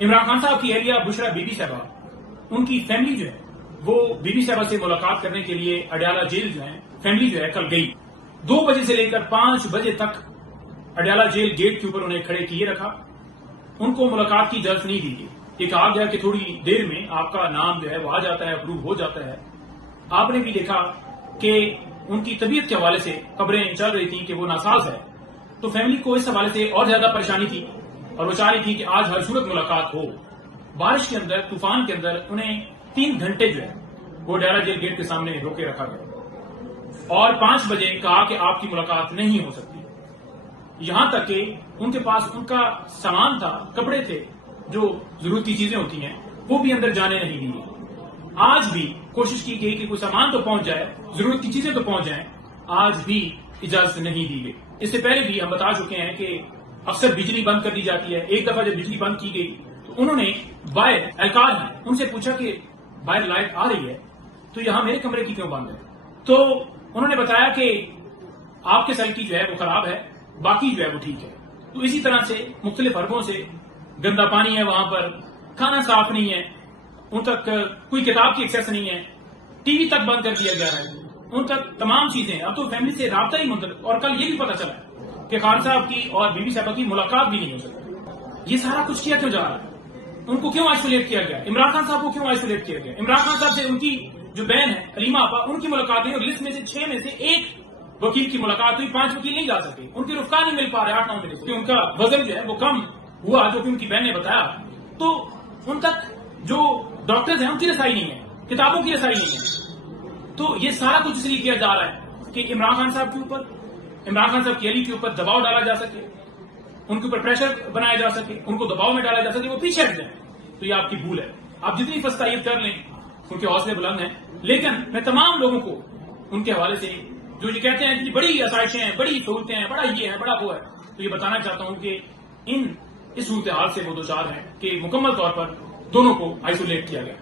عمران خان صاحب کی اہلیہ بشرا بی بی صاحبہ، ان کی فیملی جو ہے وہ بی بی صاحبہ سے ملاقات کرنے کے لیے اڈیالہ جیل جو ہے فیملی جو ہے کل گئی۔ 2 بجے سے لے کر 5 بجے تک اڈیالہ جیل گیٹ کے اوپر انہیں کھڑے کیے رکھا، ان کو ملاقات کی اجازت نہیں دی گئی۔ یہ کہا گیا کہ تھوڑی دیر میں آپ کا نام جو ہے وہ آ جاتا ہے، اپروو ہو جاتا ہے۔ آپ نے بھی دیکھا کہ ان کی طبیعت کے حوالے سے خبریں چل رہی تھیں کہ وہ ناساز ہے، تو فیملی کو اس حوالے سے اور زیادہ پریشانی تھی اور وہ چاہ رہی تھی کہ آج ہر صورت ملاقات ہو۔ بارش کے اندر، طوفان کے اندر انہیں 3 گھنٹے جو ہے وہ اڈیالہ جیل گیٹ کے سامنے روکے رکھا گیا اور 5 بجے کہا کہ آپ کی ملاقات نہیں ہو سکتی۔ یہاں تک کہ ان کے پاس ان کا سامان تھا، کپڑے تھے، جو ضرورت کی چیزیں ہوتی ہیں، وہ بھی اندر جانے نہیں دی۔ آج بھی کوشش کی گئی کہ کوئی سامان تو پہنچ جائے، ضرورت کی چیزیں تو پہنچ جائیں، آج بھی اجازت نہیں دی گئی۔ اس سے پہلے بھی ہم بتا چکے ہیں کہ اکثر بجلی بند کر دی جاتی ہے۔ ایک دفعہ جب بجلی بند کی گئی تو انہوں نے باہر اہلکار ہیں ان سے پوچھا کہ باہر لائٹ آ رہی ہے تو یہاں میرے کمرے کی کیوں بند ہے؟ تو انہوں نے بتایا کہ آپ کے سیل کی جو ہے وہ خراب ہے، باقی جو ہے وہ ٹھیک ہے۔ تو اسی طرح سے مختلف حربوں سے گندا پانی ہے، وہاں پر کھانا صاف نہیں ہے، ان تک کوئی کتاب کی ایکسیس نہیں ہے، ٹی وی تک بند کر دیا گیا ہے، ان تک تمام چیزیں۔ اب تو فیملی سے رابطہ ہی منتقل، اور کل یہ بھی پتا چلا کہ خان صاحب کی اور بی بی صاحبہ کی ملاقات بھی نہیں ہو سکتی۔ یہ سارا کچھ کیا کیوں جا رہا ہے؟ ان کو کیوں آئسولیٹ کیا گیا؟ عمران خان صاحب کو کیوں آئسولیٹ کیا گیا؟ عمران خان صاحب سے ان کی جو بہن ہے علیمہ آپا، ان کی ملاقات ہوئی اور لسٹ میں سے 6 میں سے 1 وکیل کی ملاقات ہوئی، 5 وکیل نہیں جا سکے، ان کے رفقا نہیں مل پا رہے، 8-9 ملے کیونکہ ان کا وزن جو ہے وہ کم ہوا، جو کہ ان کی بہن نے بتایا۔ تو ان تک جو ڈاکٹرز ہیں ان کی رسائی نہیں ہے، کتابوں کی رسائی نہیں ہے۔ تو یہ سارا کچھ اس لیے کیا جا رہا ہے کہ عمران خان صاحب کے اوپر، عمران خان صاحب کی اہلیہ کے اوپر دباؤ ڈالا جا سکے، ان کے اوپر پریشر بنایا جا سکے، ان کو دباؤ میں ڈالا جا سکے، وہ پیچھے ہٹ جائیں۔ تو یہ آپ کی بھول ہے۔ آپ جتنی فستائیت کر لیں کیونکہ حوصلے بلند ہیں، لیکن میں تمام لوگوں کو ان کے حوالے سے جو یہ کہتے ہیں کہ بڑی آسائشیں ہیں، بڑی سہولتیں ہیں، بڑا یہ ہے، بڑا وہ ہے، تو یہ بتانا چاہتا ہوں کہ اس صورتحال سے وہ دوچار ہیں کہ مکمل طور پر دونوں کو آئسولیٹ کیا گیا۔